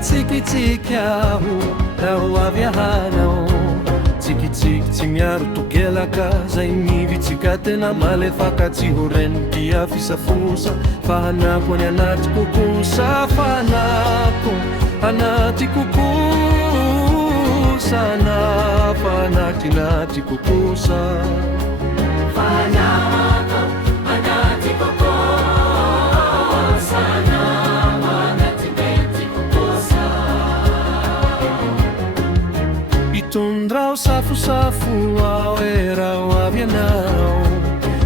Tsiky-tsiky aho raha ho avy ahanao. Tsikitsiky tsy miaro tokelaka zay mivitsika tena malefaka tsy ho reniky afisafosa fa hanako any anaty kokosa fa hanako anaty kokosa na fa anaty kokosa fa hanako anaty kokosa na fa anaty kokosa. Itondrao safosafo ao raha ho avy anao.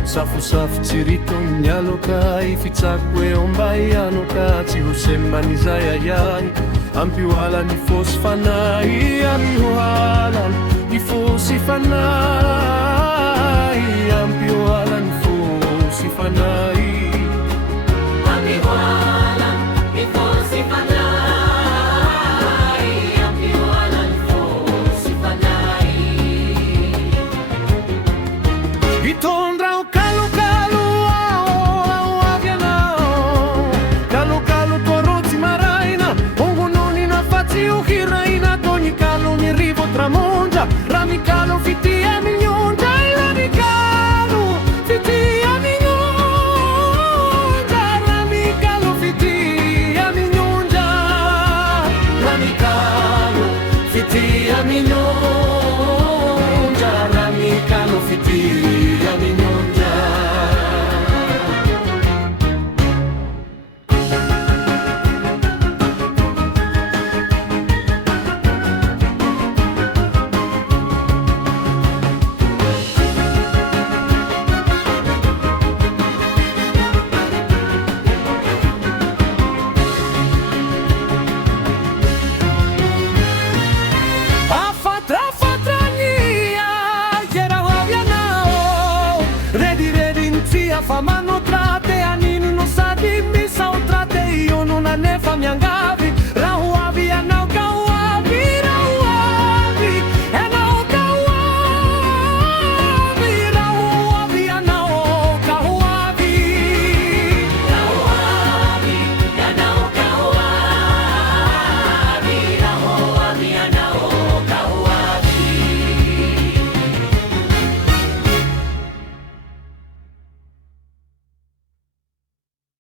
Safosafo tsirito mialoka ifitsako eo mba hianoka tsy ho semban'izay ahany ampio halany fosy fanahy ampio halany ny fosy fanahy ampio halany fosy fanahy ampio halany ny fosy fanahy ampio halany fosy fanahy. Itondra o kalokalo ao avy anao. Kalokalo torotsy maraina ongononina fa tsy ho hiraina tony kalony rivo tramonja raha mikalo fitia mignonja la mikalo fitia mignonja raha mikalo fitia mignonja raha mikalo fitia mignonja raha mikalo fitia mignonja. Fa mano trate anino no sa dimmi sa o trate io non ha ne fa mi angavi